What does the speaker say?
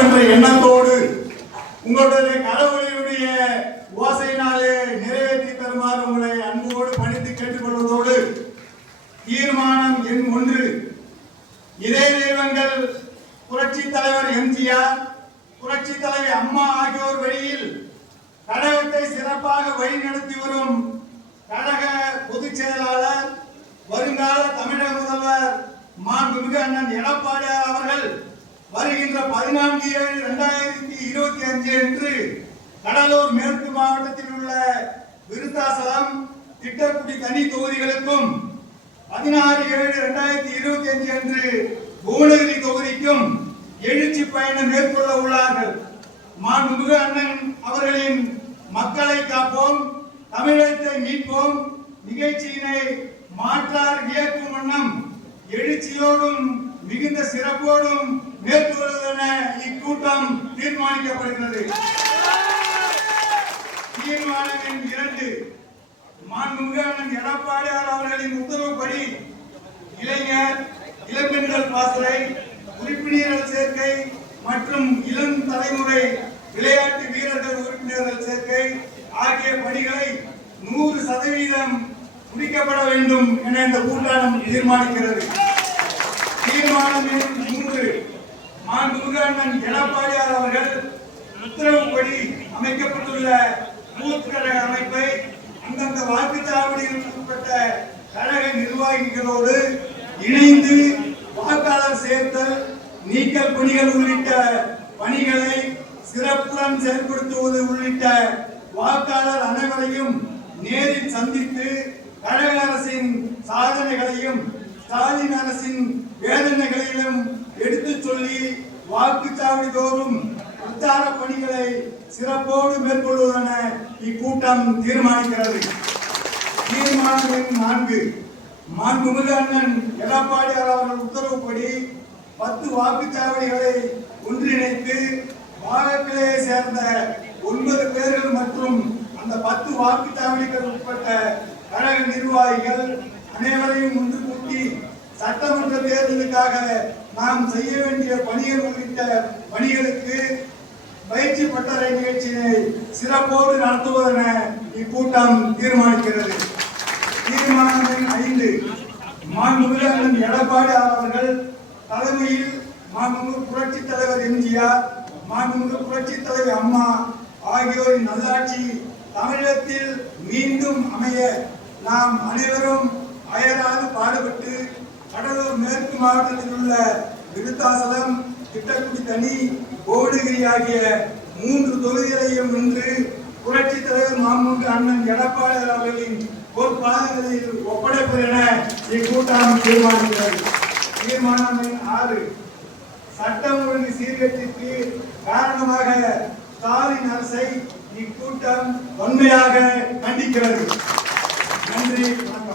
வேண்டும் என்ற எண்ணத்தோடு உங்களுடைய கடவுளுடைய ஓசையினாலே நிறைவேற்றி தருமாறு உங்களை அன்போடு பணித்து கேட்டுக்கொள்வதோடு தீர்மானம் எண் 1 இதே தெய்வங்கள் புரட்சி தலைவர் எம்ஜிஆர், புரட்சி தலைவி அம்மா ஆகியோர் வழியில் கழகத்தை சிறப்பாக வழிநடத்தி வரும் கழக பொதுச் செயலாளர் வருங்கால தமிழக முதல்வர் மாண்புமிகு அண்ணன் எடப்பாடி அவர்கள் வருகின்ற 14/7/2025 அன்று கடலூர் மேற்கு மாவட்டத்தில் உள்ள விருத்தாசலம், திட்டக்குடி தனி தொகுதிகளுக்கும் 16/7/2025 அன்று புவனகிரி தொகுதிக்கும் எழுச்சி பயணம் மேற்கொள்ள உள்ளார்கள். மாண்புமிகு அண்ணன் அவர்களின் மக்களை காப்போம், தமிழகத்தை மீட்போம் நிகழ்ச்சியினை மாற்றார் வியக்கும் வண்ணம் எழுச்சியோடும் மிகுந்த சிறப்போடும் மேற்கொள்வதென இக்கூட்டம் தீர்மானிக்கப்படுகிறது. தீர்மானம் எண் 2 மாண்புமிகு அண்ணன் எடப்பாடியார் அவர்களின் உத்தரவுப்படி இளைஞர், இளம்பெண்கள் பாசறை, உறுப்பினர்கள் சேர்க்கை மற்றும் இளம் தலைமுறை விளையாட்டு வீரர்கள் உறுப்பினர்கள் சேர்க்கை ஆகிய பணிகளை 100% முடிக்கப்பட வேண்டும் என இந்த கூட்டம் தீர்மானிக்கிறது. தீர்மானம் எண் 3 மாண்புமிகு அண்ணன் எடப்பாடியார் அவர்கள் உத்தரவுப்படி அமைக்கப்பட்டுள்ள பூத் கழக அமைப்பை அந்தந்த வாக்குச்சாவடியில் உட்பட்ட கழக நிர்வாகிகளோடு இணைந்து வாக்காளர் சேர்த்தல், நீக்கல் பணிகள் உள்ளிட்ட பணிகளை சிறப்புடன் செயல்படுத்துவது உள்ளிட்ட வாக்காளர் அனைவரையும் நேரில் சந்தித்து கழக அரசின் சாதனைகளையும் ஸ்டாலின் அரசின் வேதனைகளையும் எடுத்துச் சொல்லி வாக்குச்சாவடி தோறும் பிரச்சார பணிகளை சிறப்போடு மேற்கொள்வதென இக்கூட்டம் தீர்மானிக்கிறது. தீர்மானம் எண் 4 மாண்புமிகு அண்ணன் எடப்பாடியார் அவர்கள் உத்தரவுப்படி 10 வாக்குச்சாவடிகளை ஒன்றிணைத்து பாகக்கிளையை சேர்ந்த 9 பேர்கள் மற்றும் அந்த 10 வாக்குச்சாவடிகள் உட்பட்ட கழக நிர்வாகிகள் அனைவரையும் ஒன்று கூட்டி சட்டமன்ற தேர்தலுக்காக நாம் செய்ய வேண்டிய பணிகள் உள்ளிட்ட பணிகளுக்கு பயிற்சி பட்டறை நிகழ்ச்சியை சிறப்போடு நடத்துவதென இக்கூட்டம் தீர்மானிக்கிறது. தீர்மானம் எண் 5 மாண்புமிகு அண்ணன் எடப்பாடி அவர்கள் தலைமையில் மாண்புமிகு புரட்சி தலைவர் எம்ஜிஆர், மாண்புமிகு புரட்சி தலைவி அம்மா ஆகியோரின் நல்லாட்சி தமிழகத்தில் மீண்டும் அமைய நாம் அனைவரும் அயராது பாடுபட்டு கடலூர் மேற்கு மாவட்டத்தில் உள்ள விருத்தாசலம், திட்டக்குடி தனி, புவனகிரி ஆகிய 3 தொகுதிகளையும் வென்று புரட்சி தலைவர் மாண்புமிகு அண்ணன் எடப்பாடி அவர்களின் பொற்பாதங்களில் ஒப்படைப்பது என இக்கூட்டம் தீர்மானிக்கிறது. தீர்மானம் எண் 6 சட்டம் ஒழுங்கு சீர்கேட்டிற்கு காரணமாக ஸ்டாலின் அரசை இக்கூட்டம் வன்மையாக கண்டிக்கிறது. நன்றி, வணக்கம்.